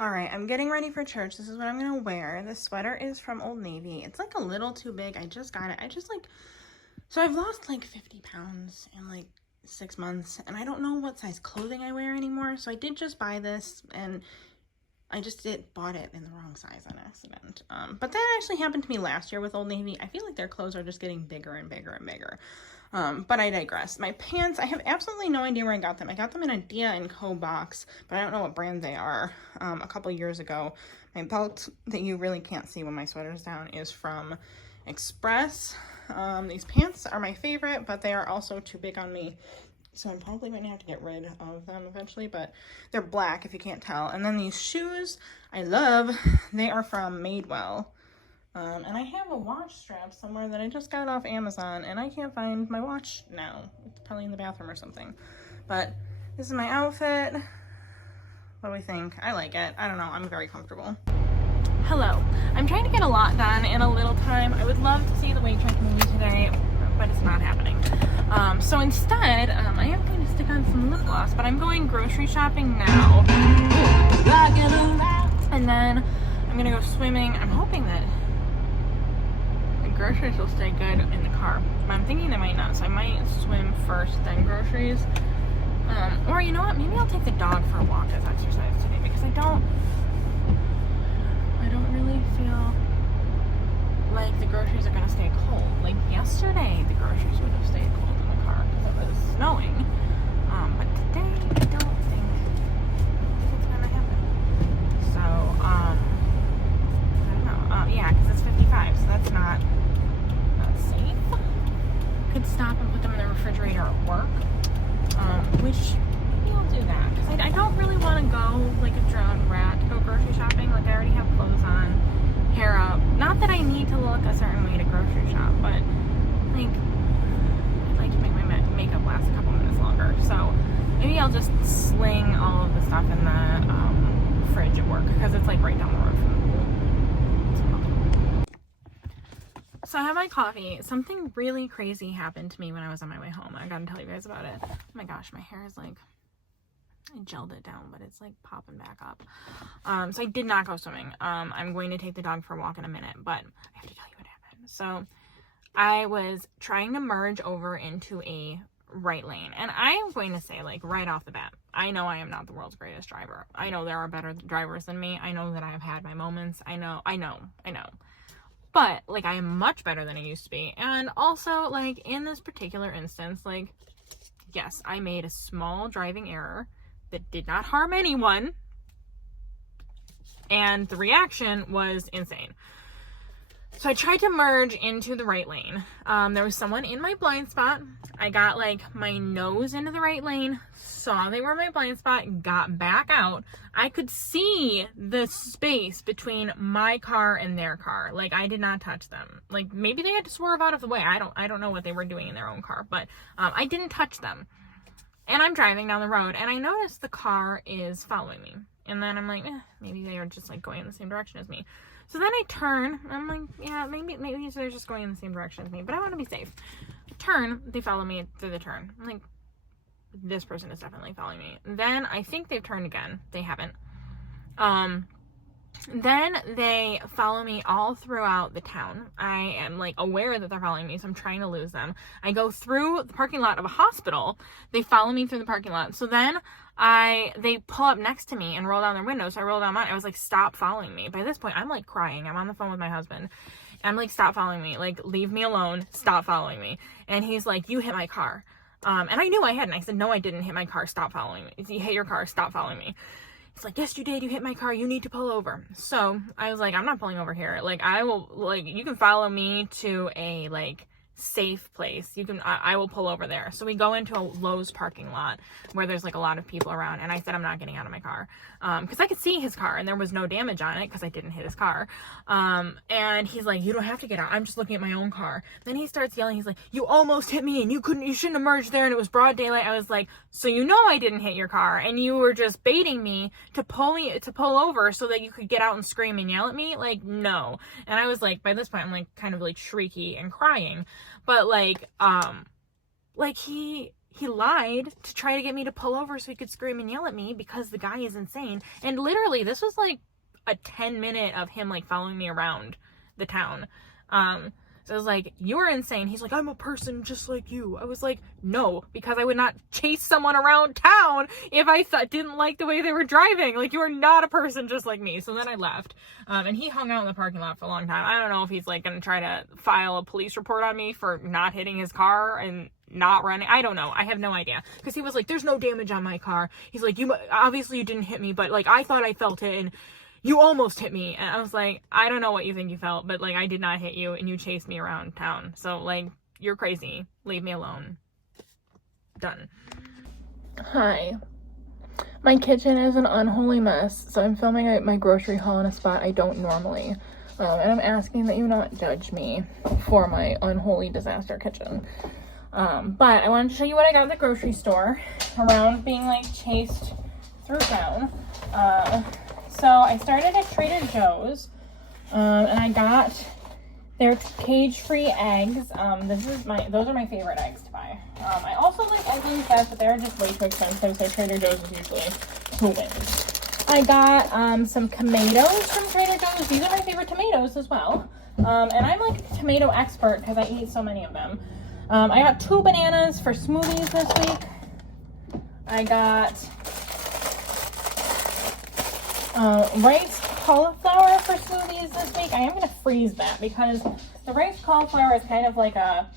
All right, I'm getting ready for church. This is what I'm gonna wear. This sweater is from Old Navy. It's like a little too big. I just got it. So I've lost like 50 pounds in like 6 months, and I don't know what size clothing I wear anymore. So I did just buy this, and I just bought it in the wrong size on accident. But that actually happened to me last year with Old Navy. I feel like their clothes are just getting bigger and bigger and bigger. But I digress. My pants, I have absolutely no idea where I got them. I got them in a Dia & Co box, but I don't know what brand they are. A couple years ago. My belt that you really can't see when my sweater's down is from Express. These pants are my favorite, but they are also too big on me. So I'm probably going to have to get rid of them eventually, but they're black if you can't tell. And then these shoes I love. They are from Madewell. And I have a watch strap somewhere that I just got off Amazon, and I can't find my watch now. It's probably in the bathroom or something. But this is my outfit. What do we think? I like it. I don't know. I'm very comfortable. Hello. I'm trying to get a lot done in a little time. I would love to see the weight truck movie today, but it's not happening. So instead, I am going to stick on some lip gloss, but I'm going grocery shopping now. And then I'm going to go swimming. I'm hoping that groceries will stay good in the car, but I'm thinking they might not, so I might swim first, then groceries. Or you know what, maybe I'll take the dog for a walk as exercise today, because I don't really feel like the groceries are gonna stay cold. Like yesterday, the groceries would have stayed cold in the car because it was snowing. But today, I don't think it's gonna happen. So, I don't know. Yeah, because it's 55, so that's not safe. Could stop and put them in the refrigerator at work, which maybe I'll do that, because I don't really want to go like a drowned rat to go grocery shopping. Like, I already have clothes on, hair up. Not that I need to look a certain way to grocery shop, but like, I'd like to make my makeup last a couple minutes longer. So maybe I'll just sling all of the stuff in the fridge at work, because it's like right down the road from the pool. So I have my coffee. Something really crazy happened to me when I was on my way home. I gotta tell you guys about it. Oh my gosh, my hair is like, I gelled it down, but it's like popping back up. So I did not go swimming. I'm going to take the dog for a walk in a minute, but I have to tell you what happened. So I was trying to merge over into a right lane, and I'm going to say, like, right off the bat, I know I am not the world's greatest driver. I know there are better drivers than me. I know that I have had my moments. I know. But, like, I am much better than I used to be. And also, like, in this particular instance, like, yes, I made a small driving error that did not harm anyone. And the reaction was insane. So I tried to merge into the right lane. There was someone in my blind spot. I got, like, my nose into the right lane, saw they were my blind spot, got back out. I could see the space between my car and their car. Like, I did not touch them. Like, maybe they had to swerve out of the way. I don't know what they were doing in their own car, but I didn't touch them. And I'm driving down the road, and I noticed the car is following me. And then I'm like, maybe they are just, like, going in the same direction as me. So then I turn, I'm like, yeah, maybe they're just going in the same direction as me, but I want to be safe. Turn, they follow me through the turn. I'm like, this person is definitely following me. Then I think they've turned again. They haven't. Then they follow me all throughout the town. I am, like, aware that they're following me, so I'm trying to lose them. I go through the parking lot of a hospital. They follow me through the parking lot. So then they pull up next to me and roll down their window. So I roll down mine. I was like, stop following me. By this point, I'm, like, crying. I'm on the phone with my husband. I'm like, stop following me. Like, leave me alone. Stop following me. And he's like, you hit my car. And I knew I hadn't. I said, no, I didn't hit my car. Stop following me. You hit your car. Stop following me. It's like, yes, you did. You hit my car. You need to pull over. So I was like, I'm not pulling over here. Like, I will, like, you can follow me to a, like, safe place. I will pull over there. So we go into a Lowe's parking lot where there's, like, a lot of people around. And I said, I'm not getting out of my car. Cause I could see his car and there was no damage on it cause I didn't hit his car. And he's like, you don't have to get out. I'm just looking at my own car. Then he starts yelling. He's like, you almost hit me and you shouldn't have merged there. And it was broad daylight. I was like, so you know, I didn't hit your car and you were just baiting me to pull over so that you could get out and scream and yell at me. Like, no. And I was like, by this point, I'm like kind of like shrieky and crying, but like he he lied to try to get me to pull over so he could scream and yell at me because the guy is insane. And literally, this was like a 10-minute of him like following me around the town. So I was like, you're insane. He's like, I'm a person just like you. I was like, no, because I would not chase someone around town if I didn't like the way they were driving. Like, you are not a person just like me. So then I left. And he hung out in the parking lot for a long time. I don't know if he's like going to try to file a police report on me for not hitting his car and not running. I don't know. I have no idea. Because he was like, there's no damage on my car. He's like, obviously you didn't hit me, but like, I thought I felt it. And you almost hit me. And I was like, I don't know what you think you felt, but like, I did not hit you and you chased me around town. So like, you're crazy. Leave me alone. Done. Hi. My kitchen is an unholy mess, so I'm filming my grocery haul in a spot I don't normally. And I'm asking that you not judge me for my unholy disaster kitchen. But I wanted to show you what I got at the grocery store around being like chased through town. So I started at Trader Joe's, and I got their cage-free eggs. Those are my favorite eggs to buy. I also like eggs in sets, but they're just way too expensive, so Trader Joe's is usually who wins. I got some tomatoes from Trader Joe's. These are my favorite tomatoes as well. And I'm like a tomato expert because I eat so many of them. I got 2 bananas for smoothies this week. I got rice cauliflower for smoothies this week. I am going to freeze that because the rice cauliflower is kind of like a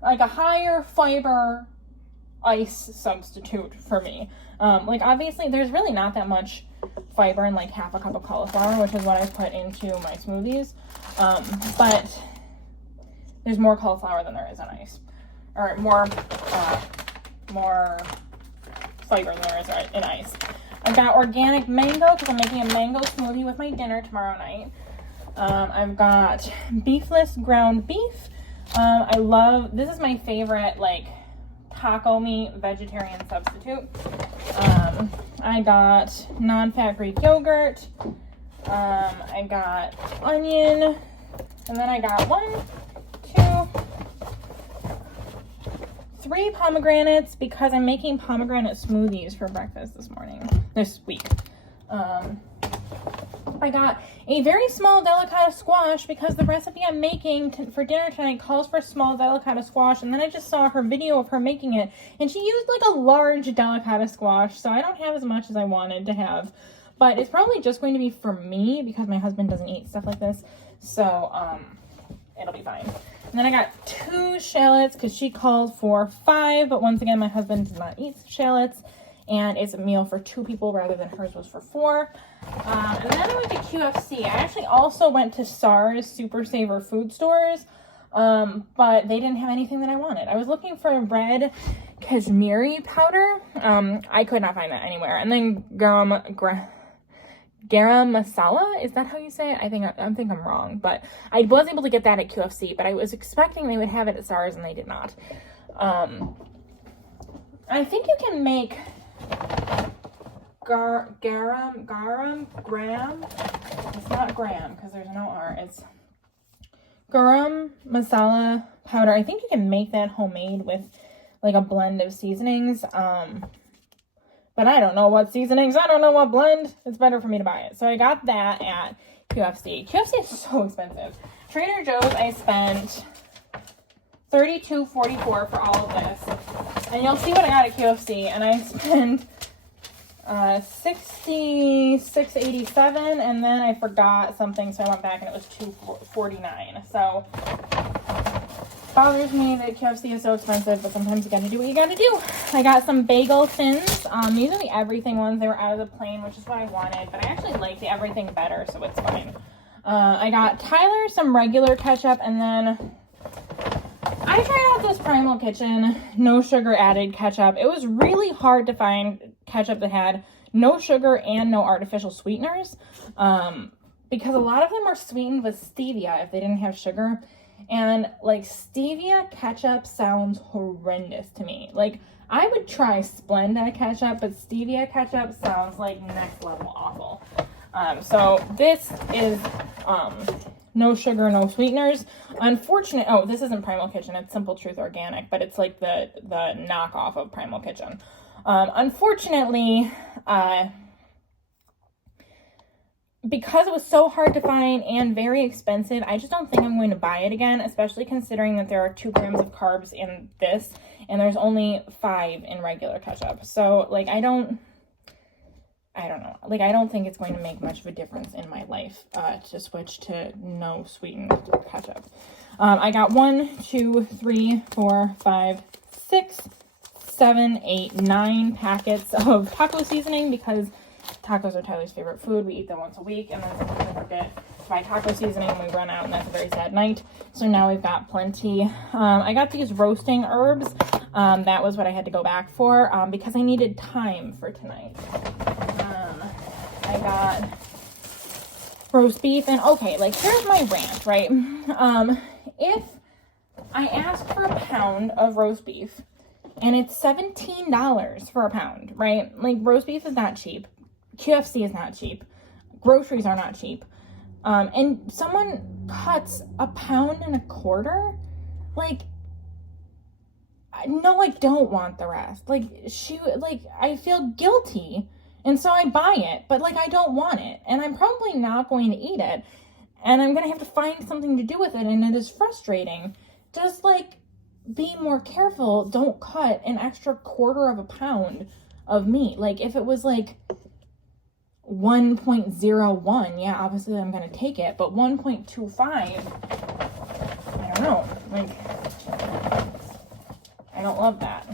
higher fiber ice substitute for me. Like obviously there's really not that much fiber in like half a cup of cauliflower, which is what I put into my smoothies. But there's more cauliflower than there is in ice, or more fiber than there is in ice. I've got organic mango because I'm making a mango smoothie with my dinner tomorrow night. I've got beefless ground beef. This is my favorite like taco meat vegetarian substitute. I got non-fat Greek yogurt. I got onion, and then I got 3 pomegranates because I'm making pomegranate smoothies for breakfast this week. I got a very small delicata squash because the recipe I'm making for dinner tonight calls for small delicata squash, and then I just saw her video of her making it, and she used like a large delicata squash, so I don't have as much as I wanted to have, but it's probably just going to be for me because my husband doesn't eat stuff like this, so it'll be fine. And then I got 2 shallots because she called for 5, but once again, my husband does not eat shallots, and it's a meal for 2 people rather than hers was for 4. And then I went to QFC. I actually also went to SARS Super Saver food stores, but they didn't have anything that I wanted. I was looking for red Kashmiri powder. I could not find that anywhere. And then garam masala, is that how you say it? I think I'm wrong, but I was able to get that at QFC, but I was expecting they would have it at SARS and they did not. I think you can make garam. It's not gram because there's no R. It's garam masala powder. I think you can make that homemade with like a blend of seasonings. But I don't know what seasonings. I don't know what blend. It's better for me to buy it. So I got that at QFC. QFC is so expensive. Trader Joe's, I spent $32.44 for all of this. And you'll see what I got at QFC. And I spent $66.87, and then I forgot something, so I went back and it was $2.49. So bothers me that KFC is so expensive, but sometimes you gotta do what you gotta do. I got some bagel thins. These are the everything ones. They were out of the plain, which is what I wanted, but I actually like the everything better, so it's fine. I got Tyler some regular ketchup, and then I tried out this Primal Kitchen no sugar added ketchup. It was really hard to find ketchup that had no sugar and no artificial sweeteners, because a lot of them were sweetened with stevia if they didn't have sugar. And like stevia ketchup sounds horrendous to me. Like I would try Splenda ketchup, but stevia ketchup sounds like next level awful. So this is no sugar, no sweeteners. Oh, this isn't Primal Kitchen, it's Simple Truth Organic, but it's like the knockoff of Primal Kitchen. Unfortunately, because it was so hard to find and very expensive, I just don't think I'm going to buy it again, especially considering that there are 2 grams of carbs in this, and there's only 5 in regular ketchup. So, like, I don't know. Like, I don't think it's going to make much of a difference in my life to switch to no sweetened ketchup. I got 1, 2, 3, 4, 5, 6, 7, 8, 9 packets of taco seasoning because tacos are Tyler's favorite food. We eat them once a week, and then sometimes we forget to buy taco seasoning and we run out, and that's a very sad night. So now we've got plenty. I got these roasting herbs. That was what I had to go back for because I needed time for tonight. I got roast beef, and okay, like, here's my rant, right? If I ask for a pound of roast beef and it's $17 for a pound, right? Like, roast beef is not cheap. QFC is not cheap. Groceries are not cheap. And someone cuts $1.25 pounds? Like, no, I don't want the rest. Like, I feel guilty. And so I buy it, but, like, I don't want it. And I'm probably not going to eat it. And I'm going to have to find something to do with it. And it is frustrating. Just, like, be more careful. Don't cut an extra $1/4 pound of meat. Like, if it was, like, 1.01, yeah, obviously I'm going to take it. But 1.25, I don't know. Like, I don't love that.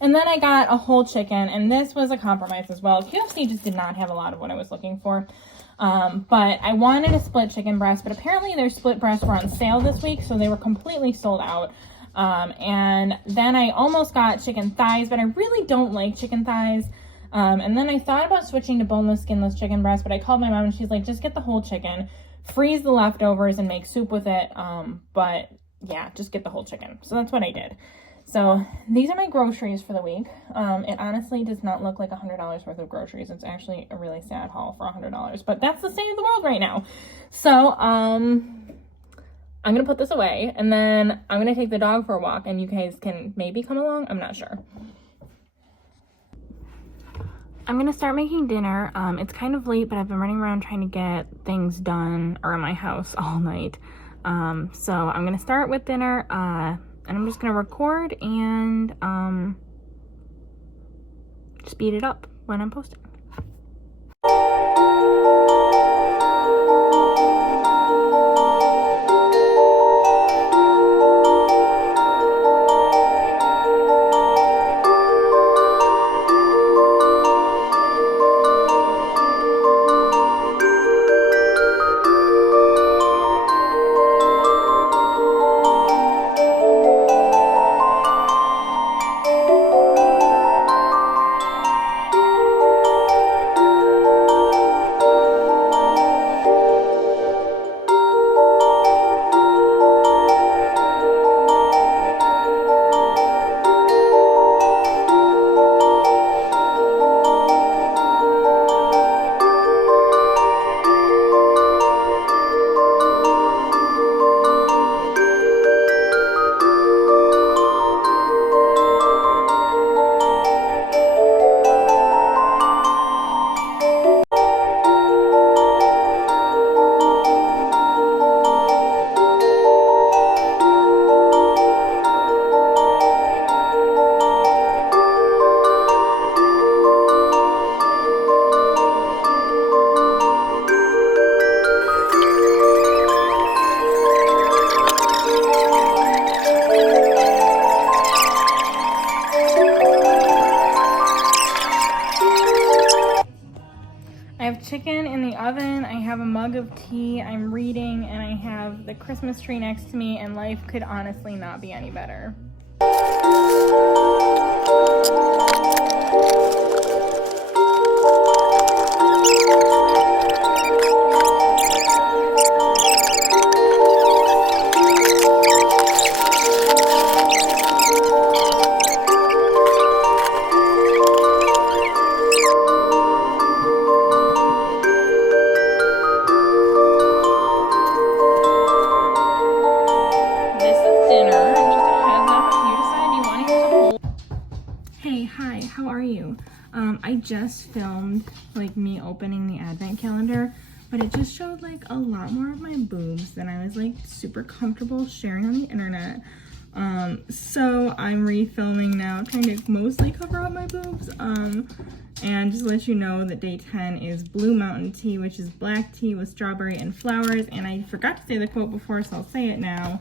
And then I got a whole chicken, and this was a compromise as well. QFC just did not have a lot of what I was looking for. But I wanted a split chicken breast, but apparently their split breasts were on sale this week, so they were completely sold out. And then I almost got chicken thighs, but I really don't like chicken thighs. And then I thought about switching to boneless, skinless chicken breast, but I called my mom and she's like, just get the whole chicken, freeze the leftovers and make soup with it. But yeah, just get the whole chicken. So that's what I did. So these are my groceries for the week. It honestly does not look like $100 worth of groceries. It's actually a really sad haul for $100, but that's the state of the world right now. So, I'm going to put this away, and then I'm going to take the dog for a walk, and you guys can maybe come along. I'm not sure. I'm going to start making dinner. It's kind of late, but I've been running around trying to get things done around my house all night. So I'm going to start with dinner, and I'm just going to record and speed it up when I'm posting. I have chicken in the oven, I have a mug of tea, I'm reading, and I have the Christmas tree next to me, and life could honestly not be any better. hi, how are you? I just filmed like me opening the advent calendar, but it just showed like a lot more of my boobs than I was like super comfortable sharing on the internet. So I'm refilming now, trying to mostly cover up my boobs. And just to let you know that day 10 is Blue Mountain Tea, which is black tea with strawberry and flowers. And I forgot to say the quote before, so I'll say it now.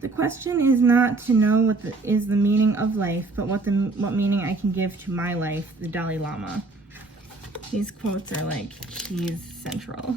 The question is not to know what is the meaning of life, but what meaning I can give to my life, the Dalai Lama. These quotes are like keys central.